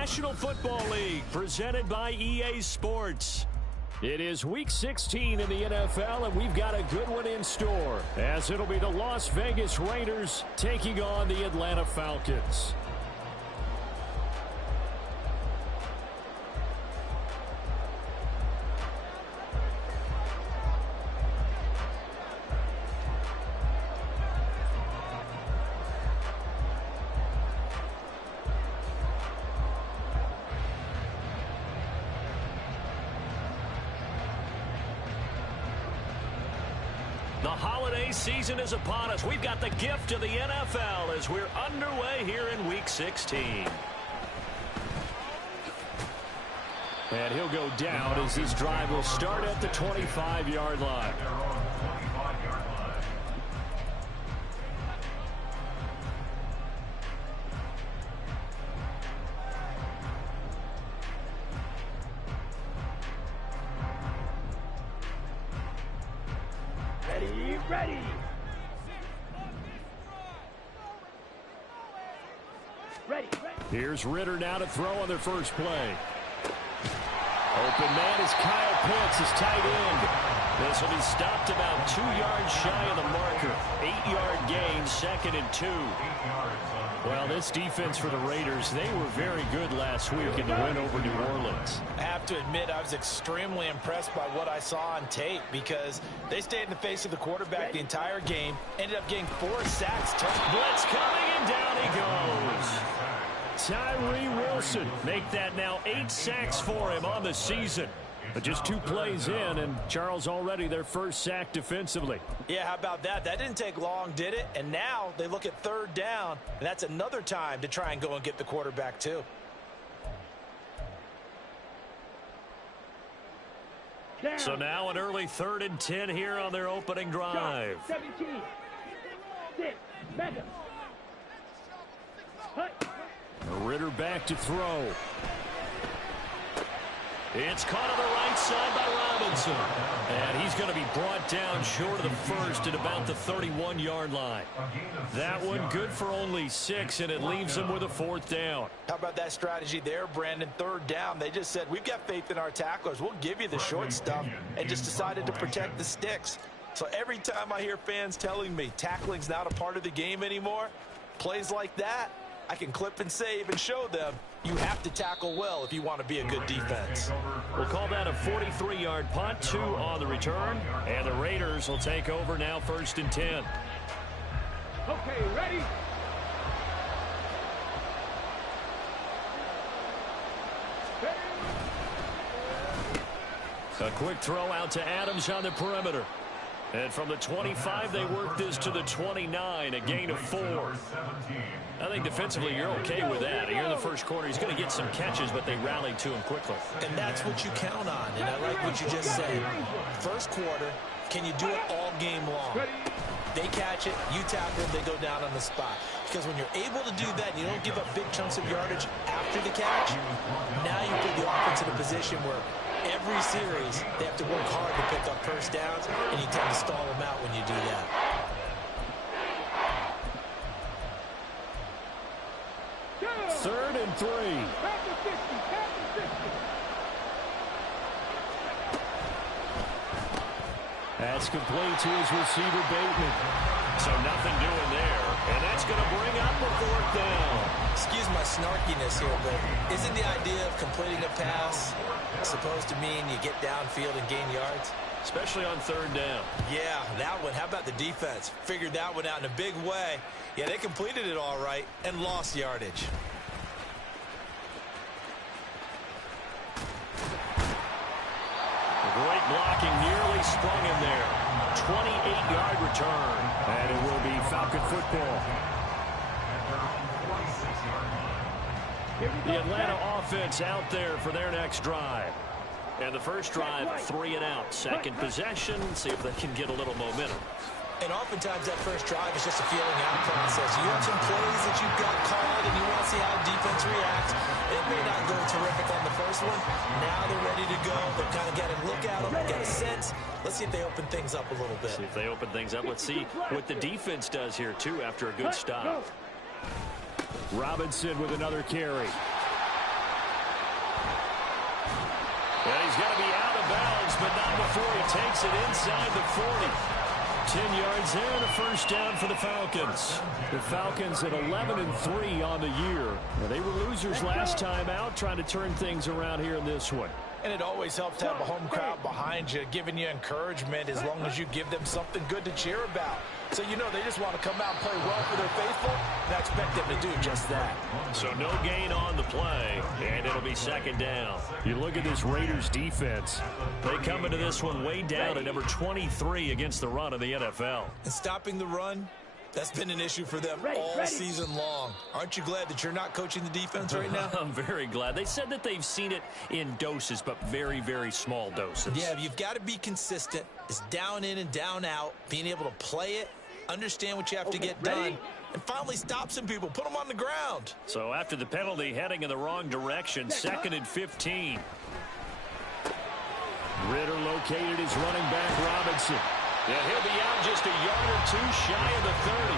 National Football League, presented by EA Sports. It is Week 16 in the NFL, and we've got a good one in store, as it'll be the Las Vegas Raiders taking on the Atlanta Falcons. The holiday season is upon us. We've got the gift of the NFL as we're underway here in Week 16. And he'll go down as this drive will start at the 25-yard line. Ready. Here's Ritter now to throw on their first play. Open man is Kyle Pitts, his tight end. This will be stopped about 2 yards shy of the marker. 8-yard gain, 2nd and 2. Well, this defense for the Raiders, they were very good last week in the win over New Orleans. I have to admit, I was extremely impressed by what I saw on tape because they stayed in the face of the quarterback the entire game, ended up getting 4 sacks. Blitz coming, and down he goes. Tyree Wilson, make that now 8 sacks for him on the season. But just 2 plays in, and Charles already their first sack defensively. Yeah, how about that? That didn't take long, did it? And now they look at 3rd down, and that's another time to try and go and get the quarterback too. So now an early 3rd and 10 here on their opening drive. 17. 6. Madden. Ritter back to throw. It's caught on the right side by Robinson. And he's going to be brought down short of the first at about the 31-yard line. That one good for only 6, and it leaves them with a 4th down. How about that strategy there, Brandon? 3rd down, they just said, we've got faith in our tacklers. We'll give you the short stuff, and just decided to protect the sticks. So every time I hear fans telling me tackling's not a part of the game anymore, plays like that, I can clip and save and show them you have to tackle well if you want to be a good defense. We'll call that a 43-yard punt, 2 on the return, and the Raiders will take over now 1st and 10. Okay, ready? A quick throw out to Adams on the perimeter. And from the 25, they work this to the 29, a gain of 4. I think defensively you're okay with that. Here in the first quarter, he's going to get some catches, but they rallied to him quickly. And that's what you count on, and I like what you just said. First quarter, can you do it all game long? They catch it, you tackle them, they go down on the spot. Because when you're able to do that, you don't give up big chunks of yardage after the catch, now you put the offense in a position where every series, they have to work hard to pick up first downs, and you tend to stall them out when you do that. Third and 3. That's complete to his receiver, Bateman. So nothing doing there, and that's going to bring up a 4th down. Excuse my snarkiness here, but isn't the idea of completing a pass supposed to mean you get downfield and gain yards? Especially on 3rd down. Yeah, that one. How about the defense? Figured that one out in a big way. Yeah, they completed it all right and lost yardage. Great blocking, nearly sprung him there. 28-yard return, and it will be Falcon football. The Atlanta offense out there for their next drive. And the first drive, 3 and out. Second possession, see if they can get a little momentum. And oftentimes that first drive is just a feeling out process. You have some plays that you've got called and you want to see how defense reacts. It may not go terrific on the first one. Now they're ready to go. They've kind of got a look at them, got a sense. Let's see if they open things up a little bit. See if they open things up. Let's see what the defense does here, too, after a good stop. Robinson with another carry. And he's going to be out of bounds, but not before he takes it inside the 40. 10 yards there and a first down for the Falcons. The Falcons at 11-3 on the year. Now, they were losers last time out, trying to turn things around here in this one. And it always helps to have a home crowd behind you, giving you encouragement as long as you give them something good to cheer about. So you know they just want to come out and play well for their faithful, and I expect them to do just that. So no gain on the play, and it'll be second down. You look at this Raiders defense. They come into this one way down at number 23 against the run of the NFL. And stopping the run, that's been an issue for them all season long. Aren't you glad that you're not coaching the defense right now? I'm very glad. They said that they've seen it in doses, but very, very small doses. Yeah, you've got to be consistent. It's down in and down out, being able to play it, understand what you have to get done, and finally stop some people, put them on the ground. So after the penalty, heading in the wrong direction, 2nd and 15. Ritter located his running back, Robinson. And he'll be out just a yard or two shy of the 30.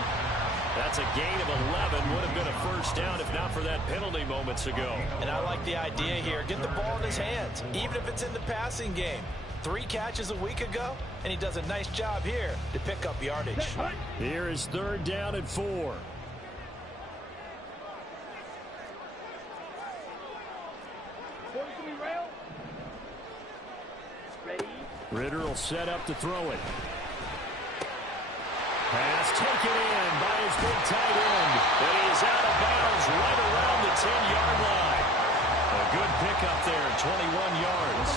That's a gain of 11. Would have been a first down if not for that penalty moments ago. And I like the idea here. Get the ball in his hands, even if it's in the passing game. 3 catches a week ago, and he does a nice job here to pick up yardage. Here is 3rd down and 4. Ritter will set up to throw it. Pass taken in by his big tight end. And he is out of bounds right around the 10-yard line. A good pickup there, 21 yards.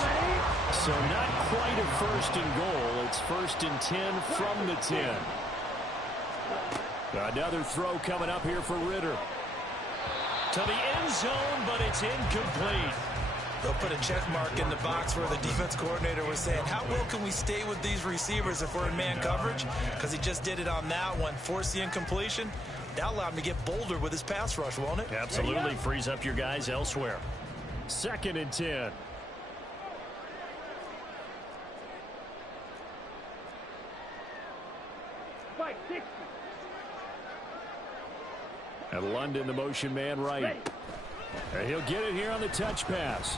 So not quite a 1st and goal. It's 1st and 10 from the 10. Another throw coming up here for Ritter. To the end zone, but it's incomplete. They'll put a check mark in the box where the defense coordinator was saying, how well can we stay with these receivers if we're in man coverage? Because he just did it on that one, forced the incompletion. That'll allow him to get bolder with his pass rush, won't it? Absolutely. Frees up your guys elsewhere. 2nd and 10. And London, the motion man right. And he'll get it here on the touch pass.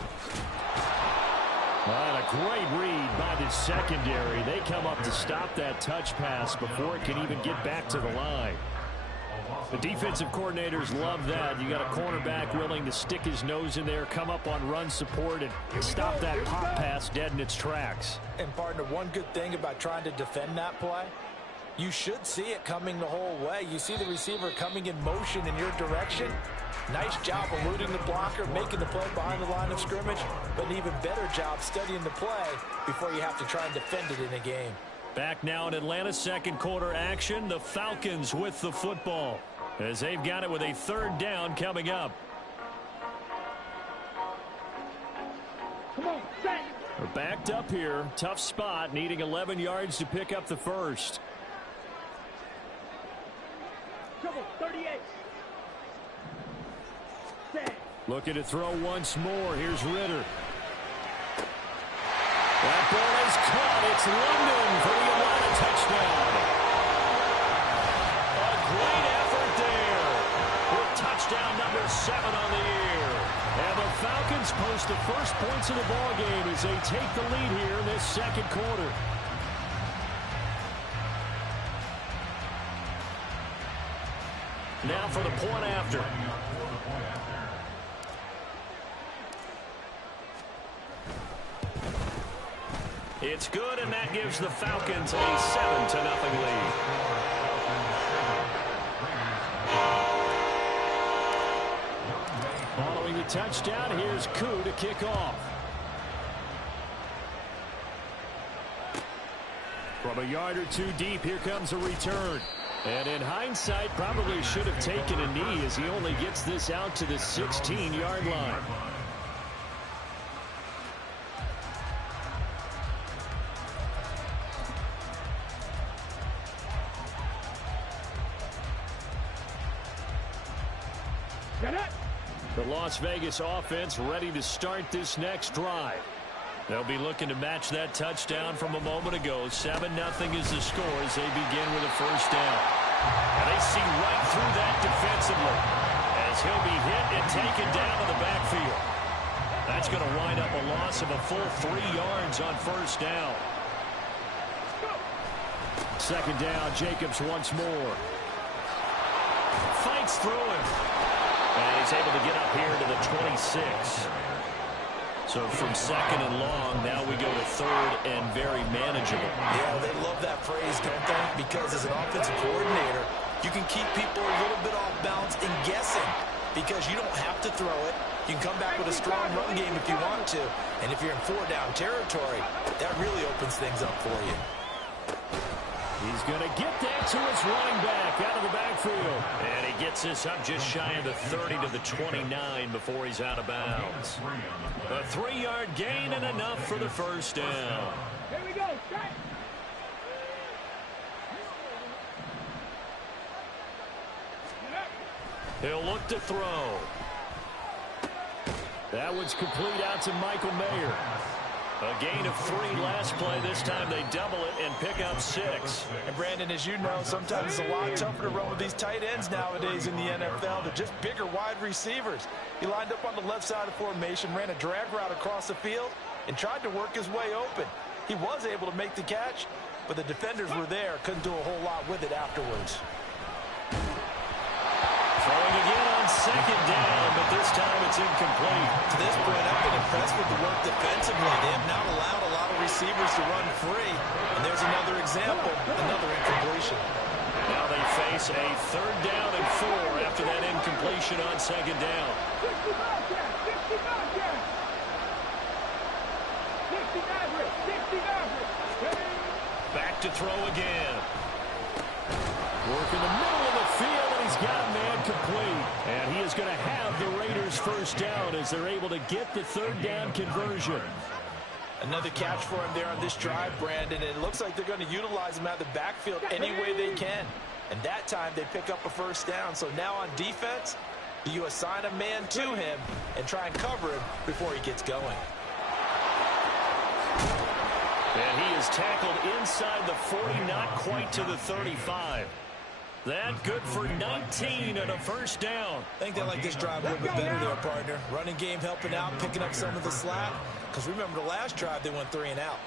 And a great read by the secondary. They come up to stop that touch pass before it can even get back to the line. The defensive coordinators love that. You got a cornerback willing to stick his nose in there, come up on run support, and stop that pop pass dead in its tracks. And, partner, one good thing about trying to defend that play, you should see it coming the whole way. You see the receiver coming in motion in your direction. Nice job eluding the blocker, making the play behind the line of scrimmage, but an even better job studying the play before you have to try and defend it in a game. Back now in Atlanta, 2nd quarter action. The Falcons with the football as they've got it with a 3rd down coming up. Come on, set. We're backed up here. Tough spot, needing 11 yards to pick up the first. Trouble, 38. Set. Looking to throw once more. Here's Ritter. That ball is caught. It's London for the Atlanta touchdown. A great effort there. With touchdown number 7 on the year. And the Falcons post the first points of the ball game as they take the lead here in this 2nd quarter. Now for the point after. It's good, and that gives the Falcons a 7-0 lead. Following the touchdown, here's Koo to kick off. From a yard or two deep, here comes a return. And in hindsight, probably should have taken a knee as he only gets this out to the 16-yard line. The Las Vegas offense ready to start this next drive. They'll be looking to match that touchdown from a moment ago. 7-0 is the score as they begin with a first down. And they see right through that defensively as he'll be hit and taken down in the backfield. That's going to wind up a loss of a full 3 yards on first down. Second down, Jacobs once more. Fights through him. And he's able to get up here to the 26. So from second and long, now we go to third and very manageable. Yeah, they love that phrase, don't they? Because as an offensive coordinator, you can keep people a little bit off balance and guessing because you don't have to throw it. You can come back with a strong run game if you want to. And if you're in 4-down territory, that really opens things up for you. He's going to get that to his running back out of the backfield. And he gets this up just shy of the 30 to the 29 before he's out of bounds. A 3-yard gain and enough for the first down. Here we go. Set. He'll look to throw. That one's complete out to Michael Mayer. A gain of 3 last play. This time they double it and pick up 6. And Brandon, as you know, sometimes it's a lot tougher to run with these tight ends nowadays in the NFL. They're just bigger wide receivers. He lined up on the left side of formation, ran a drag route across the field, and tried to work his way open. He was able to make the catch, but the defenders were there. Couldn't do a whole lot with it afterwards. Throwing again on second down, but this time it's incomplete. To this point, I've been impressed with the work defensively. They have not allowed a lot of receivers to run free. And there's another example, another incompletion. Now they face a 3rd down and 4 after that incompletion on second down. 65 yards. 65 yards. 69 yards. Back to throw again. Work in the middle of the field, and he's got a man complete. And he is going to have the Raiders first down as they're able to get the 3rd down conversion. Another catch for him there on this drive, Brandon. And it looks like they're going to utilize him out of the backfield any way they can. And that time they pick up a first down. So now on defense, do you assign a man to him and try and cover him before he gets going? And he is tackled inside the 40, not quite to the 35. That good for 19 and a first down. I think they like this drive a little bit better there, partner. Running game helping out, picking up some of the slack. Because remember the last drive, they went 3 and out.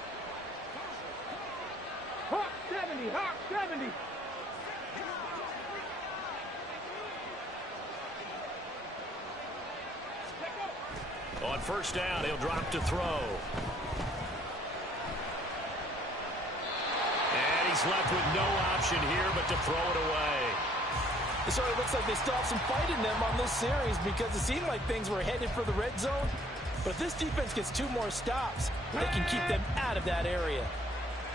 Hawk 70. Hawk 70. On first down, he'll drop to throw. And he's left with no option here but to throw it away. It certainly looks like they still have some fight in them on this series because it seemed like things were headed for the red zone. But if this defense gets 2 more stops, they can keep them out of that area.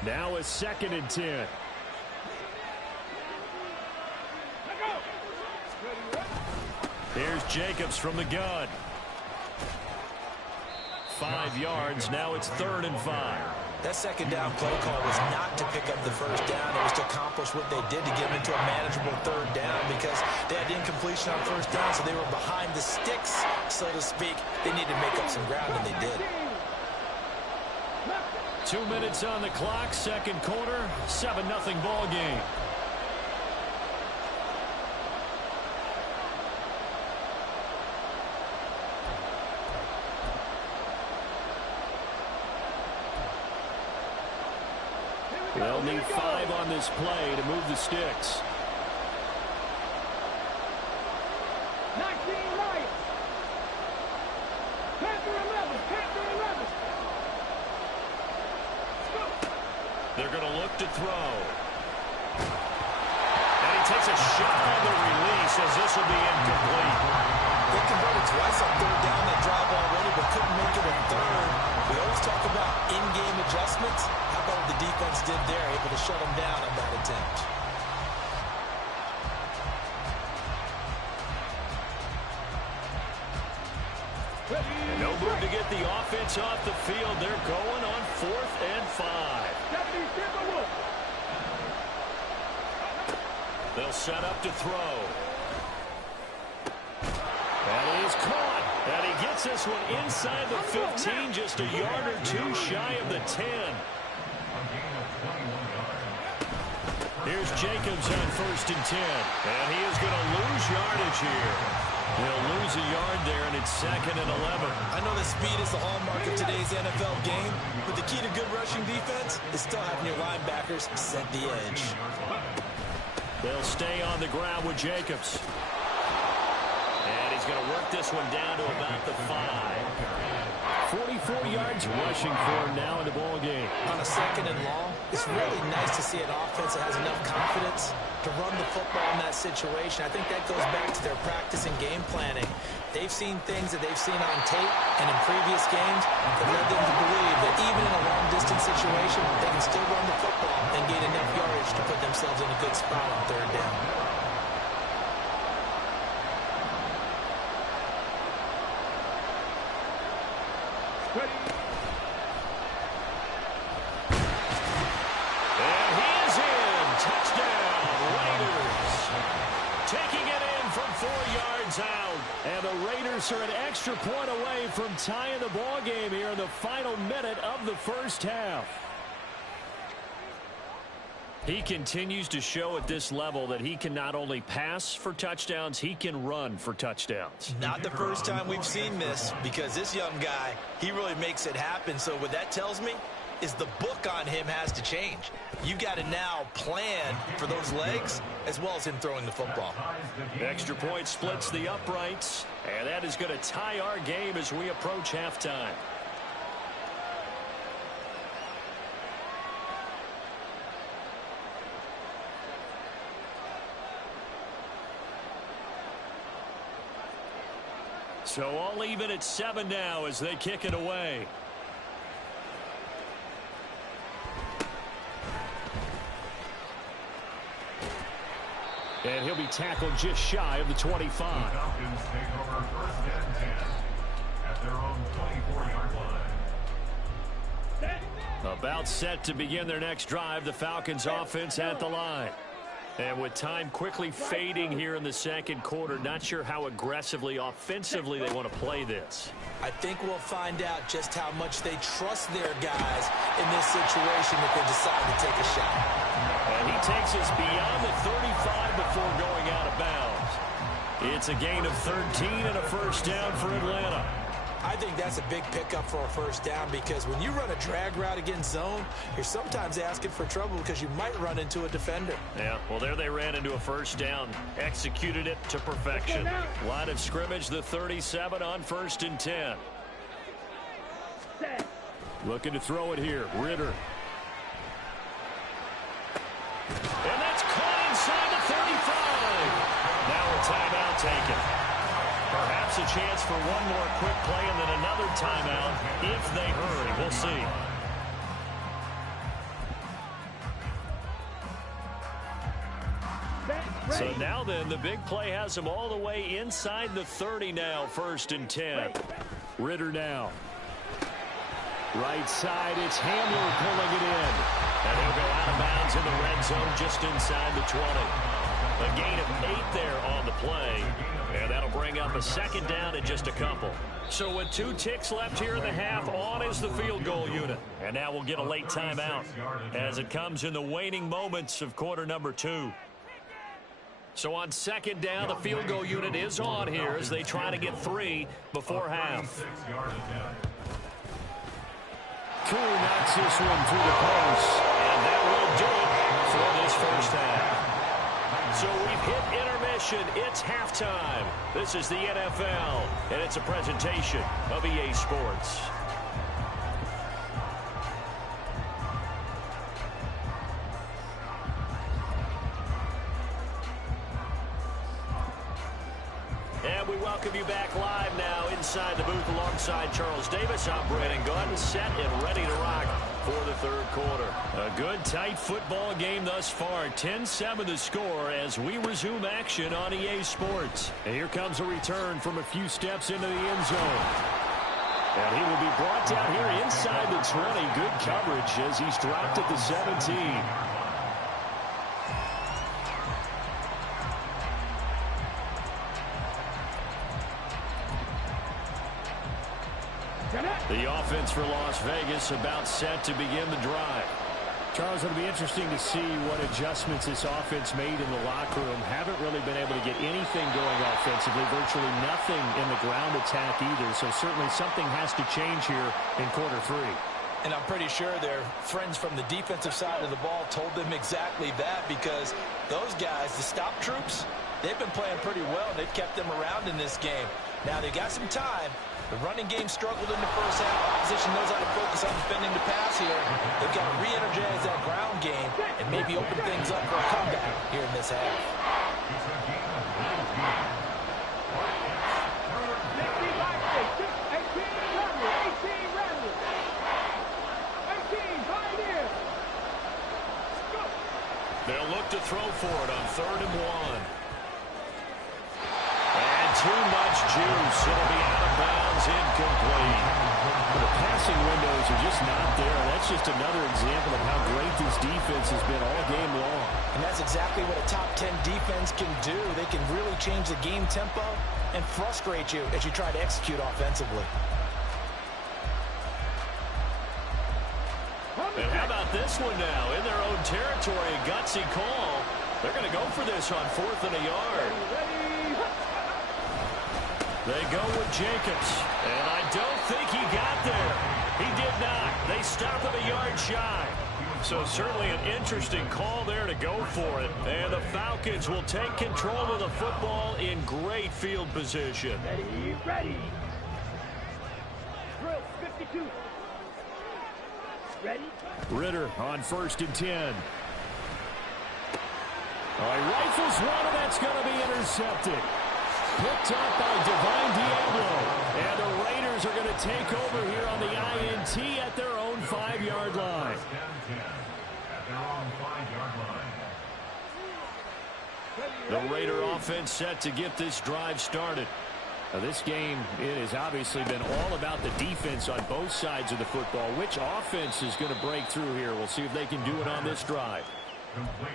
Now a 2nd and 10. Here's Jacobs from the gun. 5 yards. Now it's 3rd and 5. That second down play call was not to pick up the first down. It was to accomplish what they did to get into a manageable 3rd down because they had incompletion on first down, so they were behind the sticks, so to speak. They needed to make up some ground, and they did. 2 minutes on the clock, second quarter, 7-0 ball game. They'll need 5 on this play to move the sticks. 19 Lions. Panther 11. Panther 11. They're going to look to throw. And he takes a shot on the release as this will be incomplete. They converted twice on 3rd down that drive already, but couldn't make it a 3rd. We always talk about in-game adjustments. How about what the defense did there, able to shut them down on that attempt? And no move to get the offense off the field. They're going on 4th and 5. They'll set up to throw. That is caught. And he gets this one inside the 15, just a yard or 2 shy of the 10. Here's Jacobs on 1st and 10. And he is going to lose yardage here. He'll lose a yard there, and it's 2nd and 11. I know that speed is the hallmark of today's NFL game, but the key to good rushing defense is still having your linebackers set the edge. They'll stay on the ground with Jacobs. And he's going to work this one down to about the 5. 44 yards rushing for him now in the ball game. On a 2nd and long, it's really nice to see an offense that has enough confidence to run the football in that situation. I think that goes back to their practice and game planning. They've seen things that they've seen on tape and in previous games that led them to believe that even in a long-distance situation, they can still run the football and gain enough yardage to put themselves in a good spot on 3rd down. And he is in. Touchdown, Raiders. Taking it in from 4 yards out. And the Raiders are an extra point away from tying the ball game here in the final minute of the first half. He continues to show at this level that he can not only pass for touchdowns, he can run for touchdowns. Not the first time we've seen this, because this young guy, he really makes it happen. So what that tells me is the book on him has to change. You've got to now plan for those legs as well as him throwing the football. Extra point splits the uprights, and that is going to tie our game as we approach halftime. So all even at 7 now as they kick it away. And he'll be tackled just shy of the 25. The Falcons take over 1st and 10 at their own 24-yard line. About set to begin their next drive, the Falcons offense at the line. And with time quickly fading here in the 2nd quarter, not sure how aggressively, offensively they want to play this. I think we'll find out just how much they trust their guys in this situation if they decide to take a shot. And he takes us beyond the 35 before going out of bounds. It's a gain of 13 and a 1st down for Atlanta. I think that's a big pickup for a 1st down, because when you run a drag route against zone, you're sometimes asking for trouble because you might run into a defender. Yeah, well, there they ran into a 1st down. Executed it to perfection. Line of scrimmage, the 37 on 1st and 10. Looking to throw it here. Ritter. And that's caught inside the 35. Now a timeout taken. Perhaps a chance for one more quick play and then another timeout if they hurry. We'll see. So now then, the big play has them all the way inside the 30 now, 1st and 10. Ritter now. Right side, it's Hamler pulling it in. And he'll go out of bounds in the red zone just inside the 20. A gain of 8 there on the play. And that'll bring up a 2nd down and just a couple. So with 2 ticks left here in the half, on is the field goal unit. And now we'll get a late timeout as it comes in the waning moments of quarter number 2. So on 2nd down, the field goal unit is on here as they try to get 3 before half. Koo knocks this one through the post. And that will do it for this 1st half. So we've hit intermission. It's halftime. This is the NFL, and it's a presentation of EA Sports. And we welcome you back live now inside the booth alongside Charles Davis. I'm Brandon Gunn, set and ready to rock for the 3rd quarter. A good, tight football game thus far. 10-7 the score as we resume action on EA Sports. And here comes a return from a few steps into the end zone. And he will be brought down here inside the 20. Good coverage as he's dropped at the 17. The offense for Las Vegas about set to begin the drive. Charles, it'll be interesting to see what adjustments this offense made in the locker room. Haven't really been able to get anything going offensively, virtually nothing in the ground attack either. So certainly something has to change here in quarter three. And I'm pretty sure their friends from the defensive side of the ball told them exactly that, because those guys, the stop troops, they've been playing pretty well. They've kept them around in this game. Now they've got some time. The running game struggled in the first half. Opposition knows how to focus on defending the pass here. They've got to re-energize that ground game and maybe open things up for a comeback here in this half. They'll look to throw for it on 3rd and 1. And too much juice. It'll be out of bounds, incomplete. The passing windows are just not there. That's just another example of how great this defense has been all game long. And that's exactly what a top 10 defense can do. They can really change the game tempo and frustrate you as you try to execute offensively. And how about this one now? In their own territory, a gutsy call. They're going to go for this on 4th and a yard. They go with Jacobs. And I don't think he got there. He did not. They stop him a yard shy. So certainly an interesting call there to go for it. And the Falcons will take control of the football in great field position. Ready. Drill 52. Ready? Ritter on 1st and 10. All right, rifles one, and that's going to be intercepted. Picked up by Divine Diablo. And the Raiders are going to take over here on the INT at their own 5-yard line. The Raider offense set to get this drive started. Now, this game, it has obviously been all about the defense on both sides of the football. Which offense is going to break through here? We'll see if they can do it on this drive.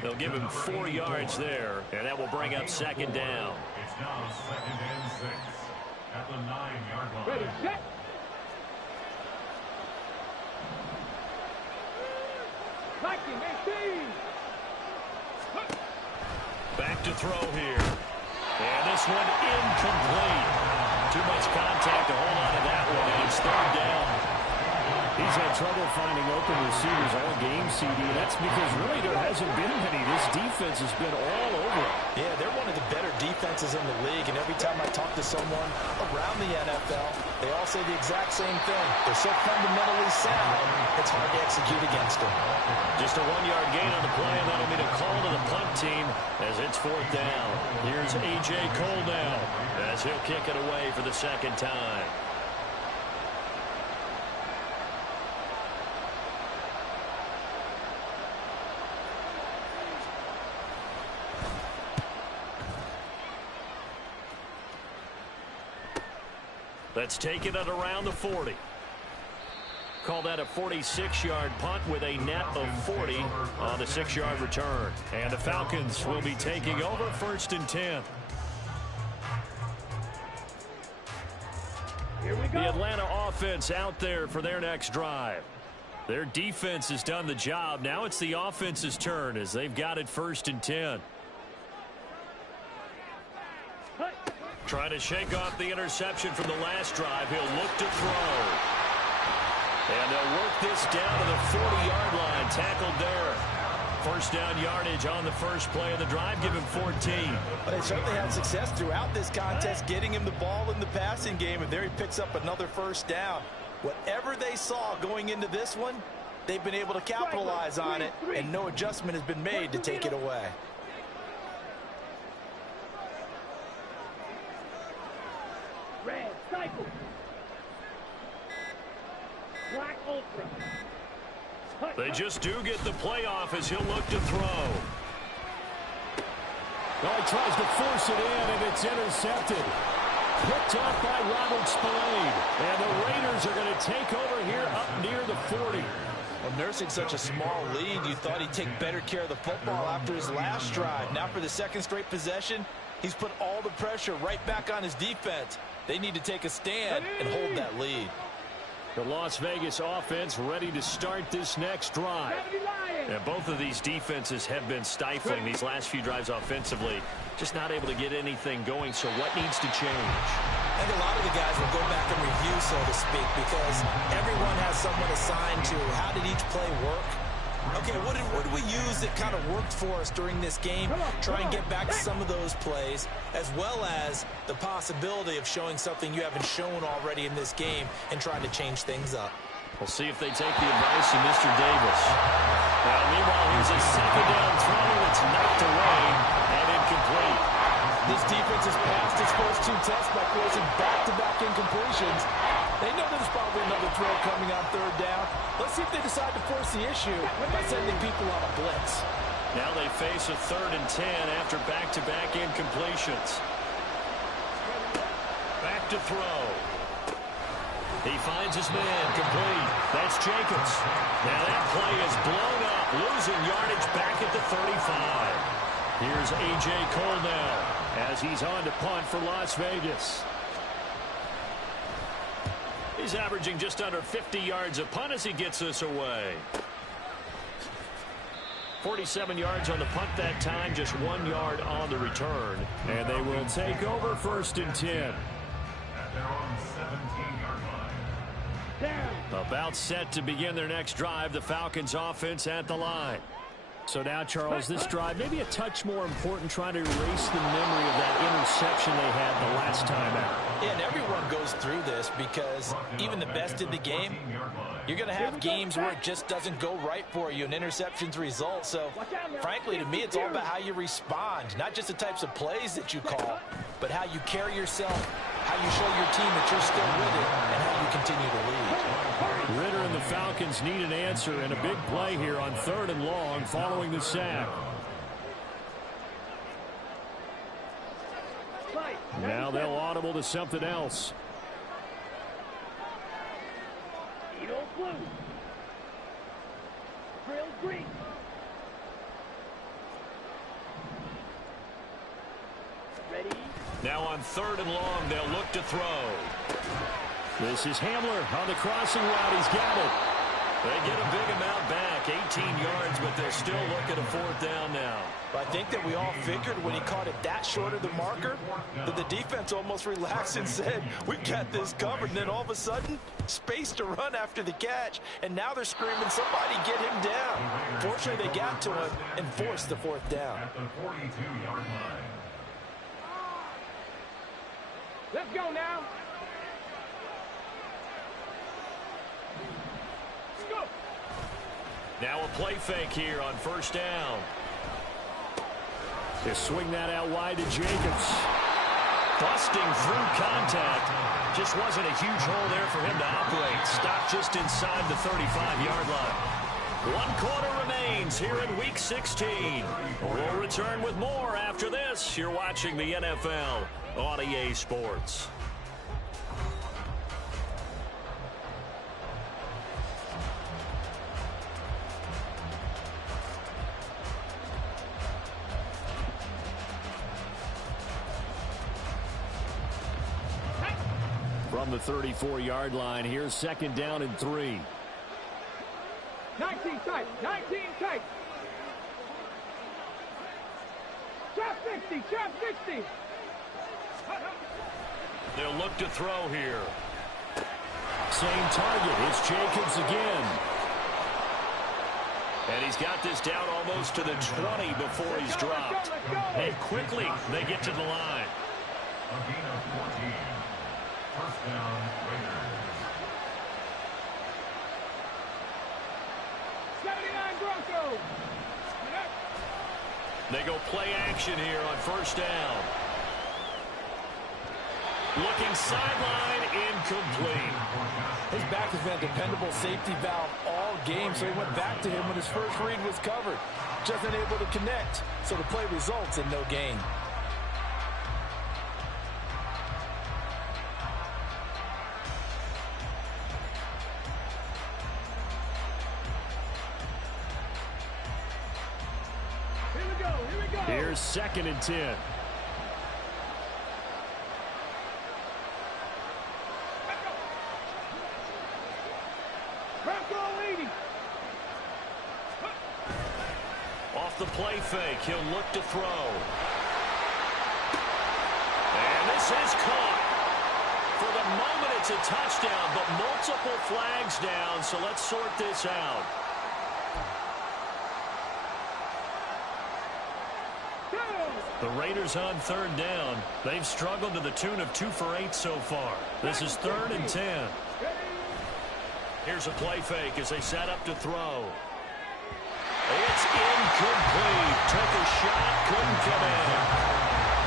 They'll give him 4 yards there, and that will bring up 2nd down. It's now 2nd and 6 at the 9-yard line. Ready, set. Liking, 18. Back to throw here. And this one incomplete. Too much contact to hold on to that one, and it's 3rd down. He's had trouble finding open receivers all game, CD. That's because really there hasn't been many. This defense has been all over it. Yeah, they're one of the better defenses in the league, and every time I talk to someone around the NFL, they all say the exact same thing. They're so fundamentally sound, it's hard to execute against them. Just a 1-yard gain on the play, and that'll be the call to the punt team as it's 4th down. Here's A.J. Cole now as he'll kick it away for the 2nd time. Let's take it at around the 40. Call that a 46-yard punt with a net of 40 on the 6-yard return. And the Falcons will be taking over 1st and 10. Here we go. The Atlanta offense out there for their next drive. Their defense has done the job. Now it's the offense's turn as they've got it 1st and 10. Trying to shake off the interception from the last drive. He'll look to throw. And they'll work this down to the 40-yard line. Tackled there. 1st down yardage on the first play of the drive. Give him 14. But they certainly had success throughout this contest, getting him the ball in the passing game. And there he picks up another 1st down. Whatever they saw going into this one, they've been able to capitalize on it. And no adjustment has been made to take it away. Red, cycle. Black, ultra. They just do get the playoff as he'll look to throw. Well, he tries to force it in, and it's intercepted. Picked off by Robert Spillane. And the Raiders are going to take over here up near the 40. Well, nursing such a small lead, you thought he'd take better care of the football after his last drive. Now for the 2nd straight possession, he's put all the pressure right back on his defense. They need to take a stand and hold that lead. The Las Vegas offense ready to start this next drive. And both of these defenses have been stifling these last few drives offensively. Just not able to get anything going, so what needs to change? I think a lot of the guys will go back and review, so to speak, because everyone has someone assigned to how did each play work. Okay, what did we use that kind of worked for us during this game? Try and get back to some of those plays, as well as the possibility of showing something you haven't shown already in this game and trying to change things up. We'll see if they take the advice of Mr. Davis. Now, meanwhile, here's a second down throw that's knocked away and incomplete. This defense has passed its first two tests by forcing back-to-back incompletions. They know there's probably another throw coming on third down. Let's see if they decide to force the issue by sending people on a blitz. Now they face a 3rd and 10 after back-to-back incompletions. Back to throw. He finds his man complete. That's Jacobs. Now that play is blown up, losing yardage back at the 35. Here's A.J. Cole now as he's on to punt for Las Vegas. He's averaging just under 50 yards a punt as he gets this away. 47 yards on the punt that time, just 1 yard on the return. And they will take over 1st and 10. At their own 17-yard line. About set to begin their next drive, the Falcons offense at the line. So now, Charles, this drive maybe a touch more important, trying to erase the memory of that interception they had the last time out. Yeah, and everyone goes through this because even the best in the game, you're going to have games where it just doesn't go right for you and interceptions result. So, frankly, to me, it's all about how you respond, not just the types of plays that you call, but how you carry yourself, how you show your team that you're still with it, and how you continue to lead. Ritter and the Falcons need an answer, and a big play here on 3rd and long following the sack. Now they'll audible to something else. Now on 3rd and long, they'll look to throw. This is Hamler on the crossing route. He's got it. They get a big amount back, 18 yards, but they'll still look at a 4th down now. I think that we all figured when he caught it that short of the marker that the defense almost relaxed and said, we got this covered. And then all of a sudden, space to run after the catch. And now they're screaming, somebody get him down. Fortunately, they got to him and forced the 4th down. At the 42-yard line. Let's go now. Go. Now a play fake here on 1st down. They swing that out wide to Jacobs. Busting through contact. Just wasn't a huge hole there for him to operate. Stopped just inside the 35-yard line. 1 quarter remains here in Week 16. We'll return with more after this. You're watching the NFL on EA Sports. From the 34-yard line, here's 2nd down and 3. 19 tight. 19 tight. Trap 60. Trap 60. They'll look to throw here. Same target. It's Jacobs again. And he's got this down almost to the 20 before he's dropped. And quickly they get to the line. A gain of 14. 1st down, Raiders. 79 Broncos. They go play action here on 1st down. Looking sideline, incomplete. His back has been a dependable safety valve all game, so he went back to him when his first read was covered. Just unable to connect, so the play results in no gain. Here's 2nd and 10. Bronco 80. Off the play fake, he'll look to throw. And this is caught. For the moment, it's a touchdown, but multiple flags down, so let's sort this out. The Raiders on third down. They've struggled to the tune of 2 for 8 so far. This is 3rd and 10. Here's a play fake as they set up to throw. It's incomplete. Took a shot, couldn't come in.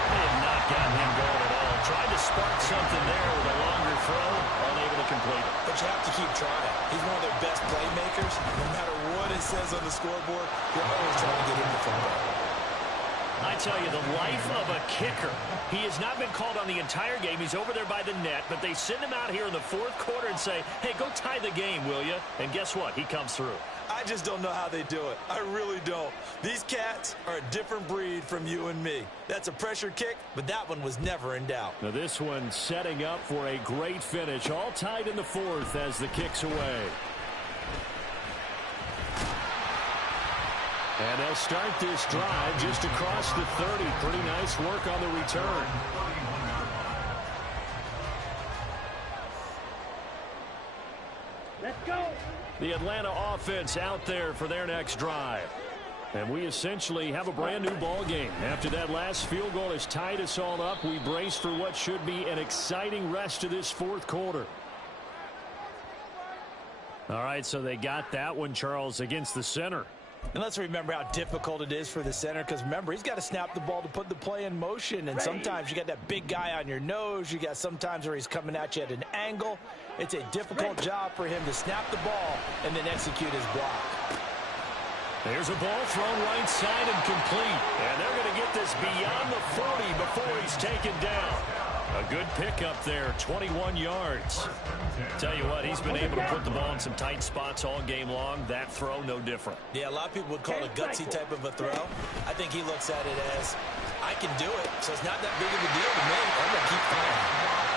They have not gotten him going at all. Tried to spark something there with a longer throw, unable to complete it. But you have to keep trying. He's one of their best playmakers. No matter what it says on the scoreboard, you're always trying to get him the football. I tell you, the life of a kicker. He has not been called on the entire game. He's over there by the net, but they send him out here in the 4th quarter and say, hey, go tie the game, will you? And guess what? He comes through. I just don't know how they do it. I really don't. These cats are a different breed from you and me. That's a pressure kick, but that one was never in doubt. Now this one setting up for a great finish. All tied in the 4th as the kick's away. And they'll start this drive just across the 30. Pretty nice work on the return. Let's go. The Atlanta offense out there for their next drive. And we essentially have a brand new ball game. After that last field goal has tied us all up, we brace for what should be an exciting rest of this 4th quarter. All right, so they got that one, Charles, against the center. And let's remember how difficult it is for the center, because remember, he's got to snap the ball to put the play in motion, and sometimes you got that big guy on your nose. You got sometimes where he's coming at you at an angle. It's a difficult job for him to snap the ball and then execute his block. There's a ball thrown right side and complete, and they're going to get this beyond the 40 before he's taken down. A good pickup there, 21 yards. Tell you what, he's been able to put the ball in some tight spots all game long. That throw, no different. Yeah, a lot of people would call it a gutsy type of a throw. I think he looks at it as, I can do it, so it's not that big of a deal to me. I'm going to keep firing.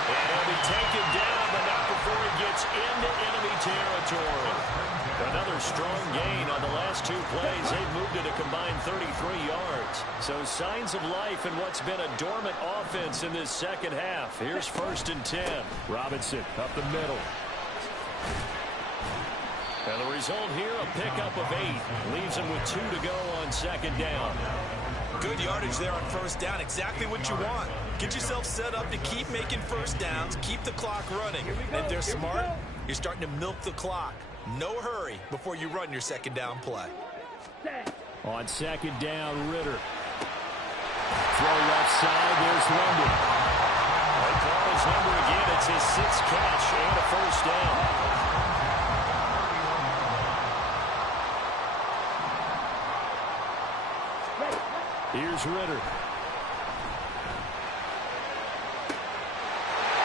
And he'll be taken down, but not before he gets into enemy territory. Another strong gain on the last 2 plays. They've moved it a combined 33 yards. So signs of life in what's been a dormant offense in this second half. Here's 1st and 10. Robinson up the middle. And the result here, a pickup of 8. Leaves him with 2 to go on 2nd down. Good yardage there on 1st down. Exactly what you want. Get yourself set up to keep making 1st downs. Keep the clock running. And if they're smart, you're starting to milk the clock. No hurry before you run your 2nd down play. On 2nd down, Ritter. Throw left side, there's London. They call his number again. It's his 6th catch and a 1st down. Here's Ritter.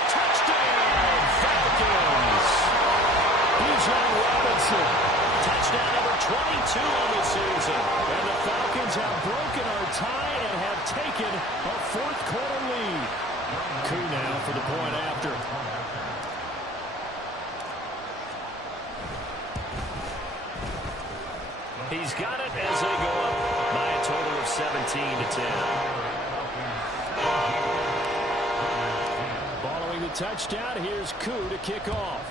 Touchdown, Falcons. He's on Robinson. Touchdown number 22 on the season. And the Falcons have broken our tie and have taken a 4th quarter lead. Koo now for the point after. He's got it as they go up by a total of 17-10. Following the touchdown, here's Koo to kick off.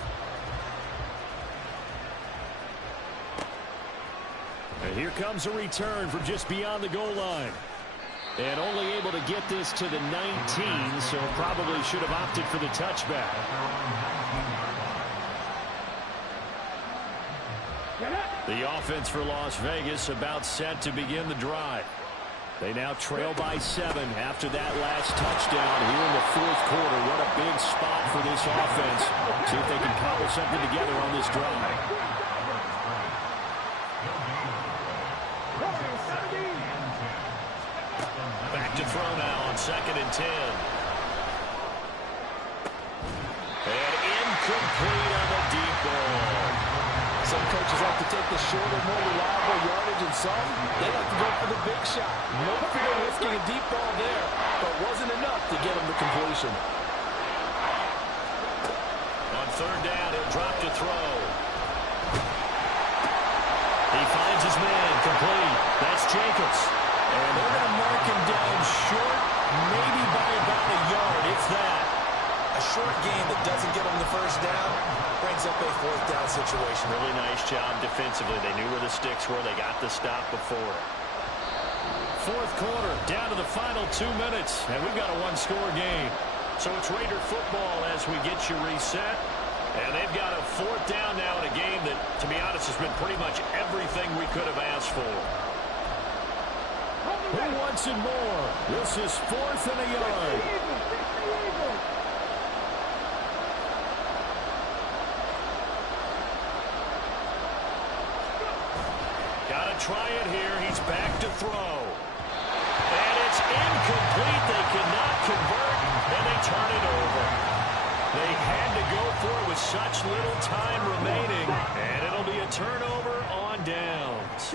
And here comes a return from just beyond the goal line. And only able to get this to the 19, so probably should have opted for the touchback. The offense for Las Vegas about set to begin the drive. They now trail by 7 after that last touchdown here in the 4th quarter. What a big spot for this offense. See if they can cobble something together on this drive. Back to throw now on 2nd and 10. And incomplete on the deep ball. Some coaches like to take the shorter, more reliable yardage, and some, they like to go for the big shot. No fear risking a deep ball there, but wasn't enough to get him the completion. On 3rd down, he'll drop to throw. Jacobs. And they're going to mark him down short, maybe by about a yard, if that. A short game that doesn't get them the first down brings up a fourth down situation. Really nice job defensively. They knew where the sticks were. They got the stop before. Fourth quarter, down to the final 2 minutes, and we've got a one-score game. So it's Raider football as we get you reset. And they've got a fourth down now in a game that, to be honest, has been pretty much everything we could have asked for. Who wants it more? This is 4th and a yard. Got to try it here. He's back to throw. And it's incomplete. They cannot convert, and they turn it over. They had to go for it with such little time remaining, and it'll be a turnover on downs.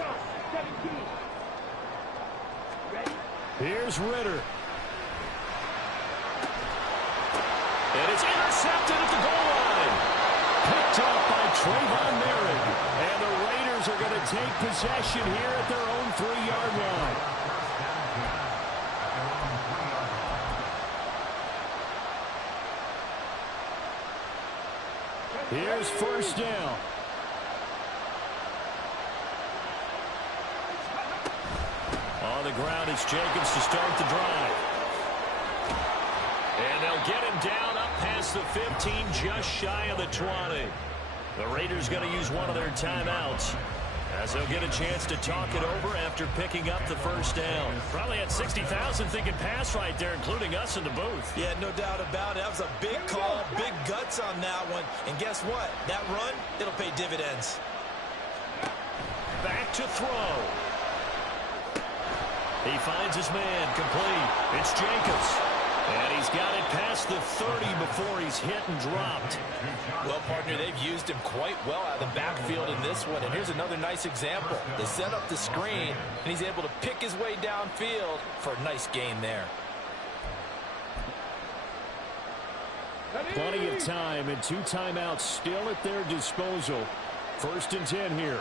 Here's Ritter. And it's intercepted at the goal line. Picked up by Trayvon Merritt. And the Raiders are going to take possession here at their own 3-yard line. Here's first down. On the ground, it's Jacobs to start the drive. And they'll get him down up past the 15, just shy of the 20. The Raiders going to use one of their timeouts, as they'll get a chance to talk it over after picking up the first down. Probably had 60,000 thinking pass right there, including us in the booth. Yeah, no doubt about it. That was a big call, big guts on that one. And guess what? That run, it'll pay dividends. Back to throw. He finds his man complete. It's Jacobs. And he's got it past the 30 before he's hit and dropped. Well, partner, they've used him quite well out of the backfield in this one. And here's another nice example. They set up the screen, and he's able to pick his way downfield for a nice gain there. Plenty of time and 2 timeouts still at their disposal. 1st and 10 here.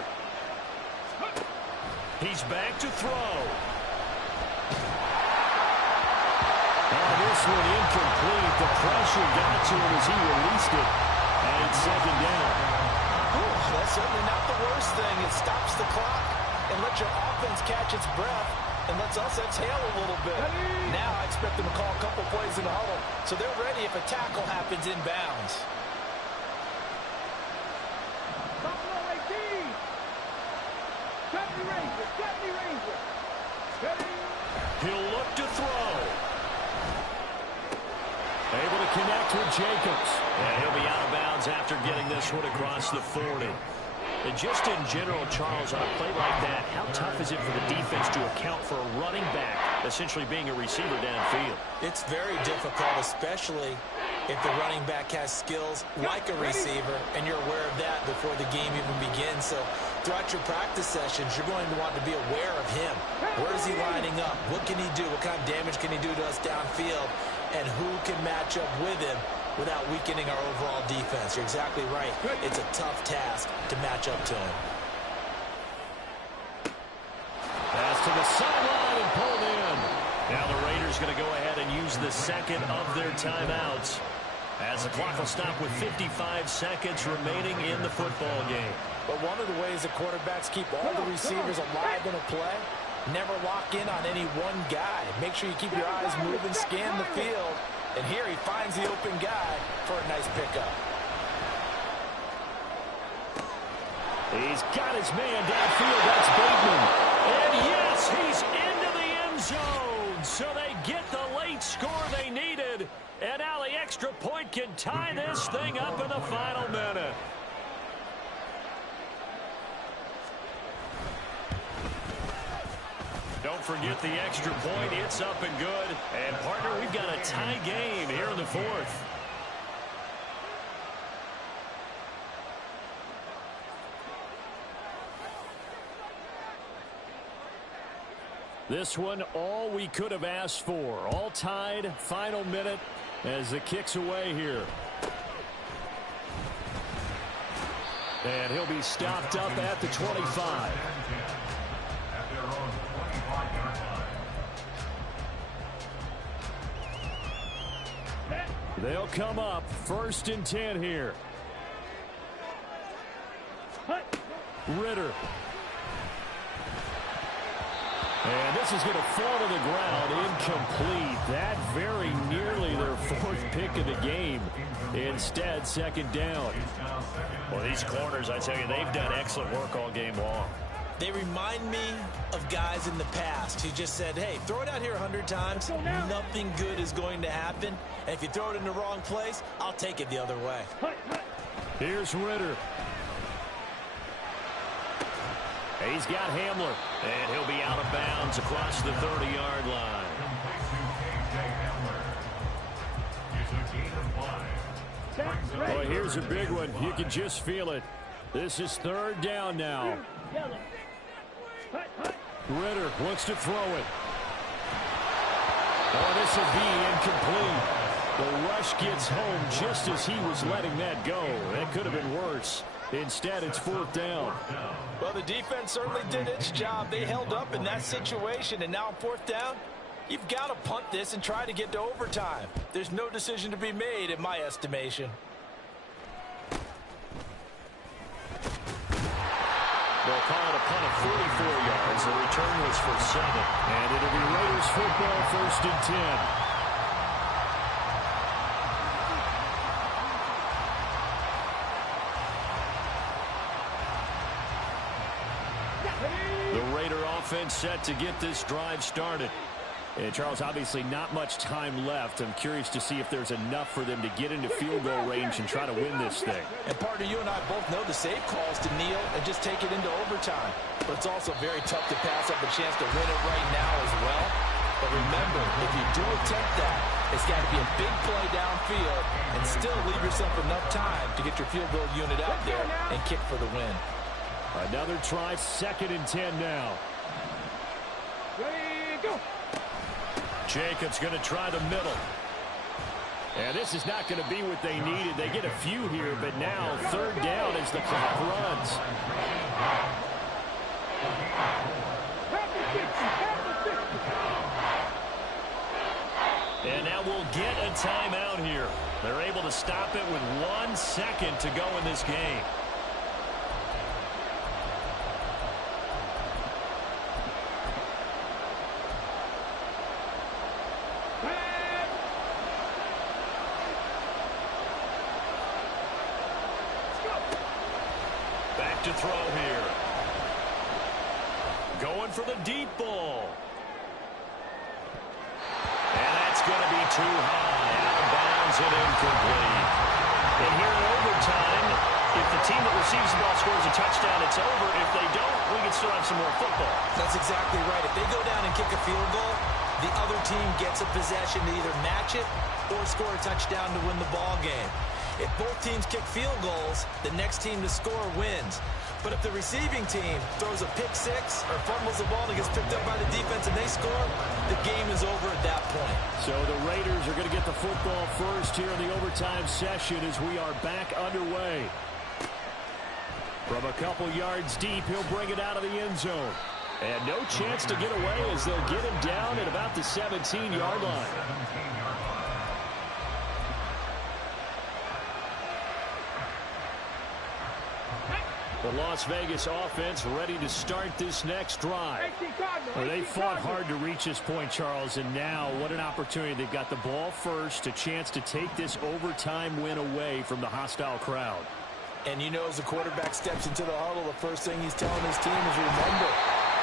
He's back to throw. This one incomplete. The pressure got to him as he released it. And it's 2nd down. That's certainly not the worst thing. It stops the clock and lets your offense catch its breath and lets us exhale a little bit. Now I expect them to call a couple plays in the huddle, so they're ready if a tackle happens inbounds. He'll look to throw. Able to connect with Jacobs. And he'll be out of bounds after getting this one across the 40. And just in general, Charles, on a play like that, how tough is it for the defense to account for a running back essentially being a receiver downfield? It's very difficult, especially if the running back has skills like a receiver, and you're aware of that before the game even begins. So throughout your practice sessions, you're going to want to be aware of him. Where is he lining up? What can he do? What kind of damage can he do to us downfield? And who can match up with him without weakening our overall defense? You're exactly right. It's a tough task to match up to him. Pass to the sideline and pulled in. Now the Raiders going to go ahead and use the 2nd of their timeouts, as the clock will stop with 55 seconds remaining in the football game. But one of the ways that quarterbacks keep all the receivers alive in a play, never lock in on any one guy. Make sure you keep your eyes moving, scan the field. And here he finds the open guy for a nice pickup. He's got his man downfield. That's Bateman. And yes, he's into the end zone. So they get the late score they needed. And now the extra point can tie this thing up in the final minute. Don't forget the extra point. It's up and good. And, partner, we've got a tie game here in the 4th. This one, all we could have asked for. All tied, final minute as the kick's away here. And he'll be stopped up at the 25. At their own They'll come up 1st and 10 here. Ritter. And this is going to fall to the ground, incomplete. That very nearly their 4th pick of the game. Instead, 2nd down. Well, these corners, I tell you, they've done excellent work all game long. They remind me of guys in the past who just said, hey, throw it out here 100 times. Nothing good is going to happen. And if you throw it in the wrong place, I'll take it the other way. Here's Ritter. He's got Hamler. And he'll be out of bounds across the 30-yard line. Boy, here's a big one. You can just feel it. This is 3rd down now. Ritter looks to throw it. Oh, this will be incomplete. The rush gets home just as he was letting that go. That could have been worse. Instead, it's 4th down. Well, the defense certainly did its job. They held up in that situation, and now on 4th down, you've got to punt this and try to get to overtime. There's no decision to be made, in my estimation. They'll call it a punt of 44 yards. The return was for 7. And it'll be Raiders football 1st and 10. The Raider offense set to get this drive started. And Charles, obviously not much time left. I'm curious to see if there's enough for them to get into field goal range and try to win this thing. And partner, you and I both know the save calls to kneel and just take it into overtime. But it's also very tough to pass up a chance to win it right now as well. But remember, if you do attempt that, it's got to be a big play downfield and still leave yourself enough time to get your field goal unit out there and kick for the win. Another try, 2nd and 10 now. Ready, go. Jacobs going to try the middle. And this is not going to be what they needed. They get a few here, but now 3rd down as the clock runs. And now we'll get a timeout here. They're able to stop it with 1 second to go in this game. Back to throw here. Going for the deep ball. And that's going to be too high. Out of bounds and incomplete. And here in overtime, if the team that receives the ball scores a touchdown, it's over. If they don't, we can still have some more football. That's exactly right. If they go down and kick a field goal, the other team gets a possession to either match it or score a touchdown to win the ball game. If both teams kick field goals, the next team to score wins. But if the receiving team throws a pick six or fumbles the ball and gets picked up by the defense and they score, the game is over at that point. So the Raiders are going to get the football first here in the overtime session as we are back underway. From a couple yards deep, he'll bring it out of the end zone. And no chance to get away as they'll get him down at about the 17-yard line. The Las Vegas offense ready to start this next drive. Well, they fought hard to reach this point, Charles, and now what an opportunity. They've got the ball first, a chance to take this overtime win away from the hostile crowd. And you know, as the quarterback steps into the huddle, the first thing he's telling his team is, remember,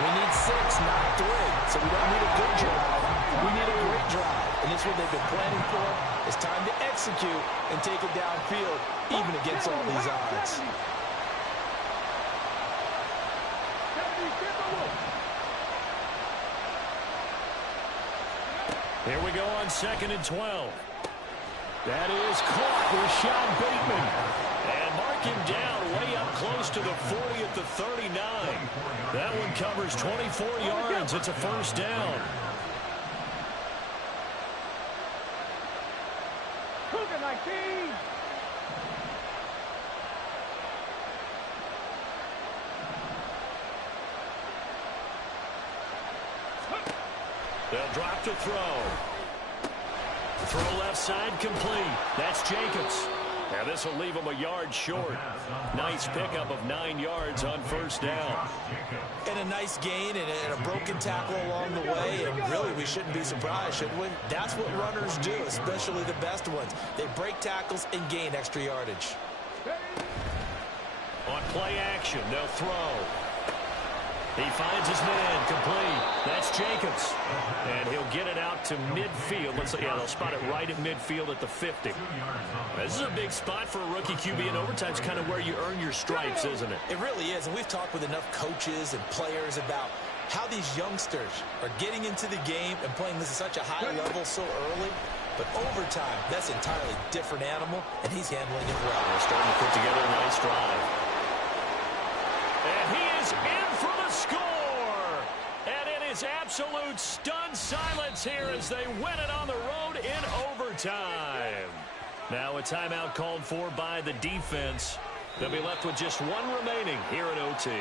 we need 6, not 3. So we don't need a good drive. We need a great drive. And this is what they've been planning for. It's time to execute and take it downfield, even against all these odds. Here we go on 2nd and 12. That is caught with Sean Bateman. And mark him down way up close to the 40 at the 39. That one covers 24 yards. It's a first down. Cougar 19. They'll drop to throw. Throw left side complete. That's Jacobs. And this will leave him a yard short. Nice pickup of 9 yards on first down. And a nice gain and a broken tackle along the way. And really, we shouldn't be surprised, should we? That's what runners do, especially the best ones. They break tackles and gain extra yardage. On play action, they'll throw. He finds his man, complete. That's Jacobs. And he'll get it out to midfield. They'll spot it right at midfield at the 50. This is a big spot for a rookie QB, and overtime's kind of where you earn your stripes, isn't it? It really is, and we've talked with enough coaches and players about how these youngsters are getting into the game and playing this at such a high level so early. But overtime, that's an entirely different animal, and he's handling it well. They're starting to put together a nice drive. And he is in for the score. And it is absolute stunned silence here as they win it on the road in overtime. Now a timeout called for by the defense. They'll be left with just one remaining here in OT.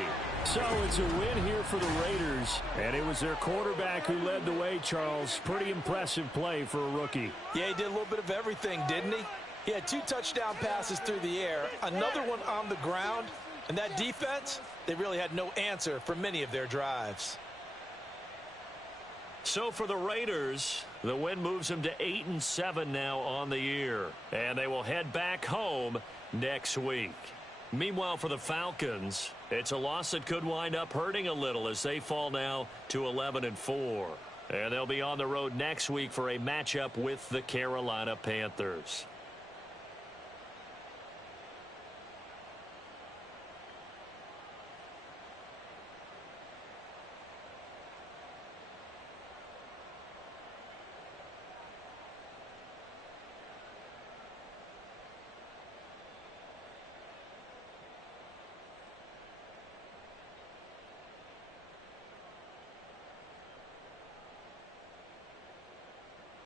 So it's a win here for the Raiders, and it was their quarterback who led the way, Charles. Pretty impressive play for a rookie. Yeah, he did a little bit of everything, didn't he? He had 2 touchdown passes through the air, another one on the ground, and that defense, they really had no answer for many of their drives. So for the Raiders, the win moves them to 8-7 now on the year, and they will head back home next week. Meanwhile, for the Falcons, it's a loss that could wind up hurting a little as they fall now to 11-4. And they'll be on the road next week for a matchup with the Carolina Panthers.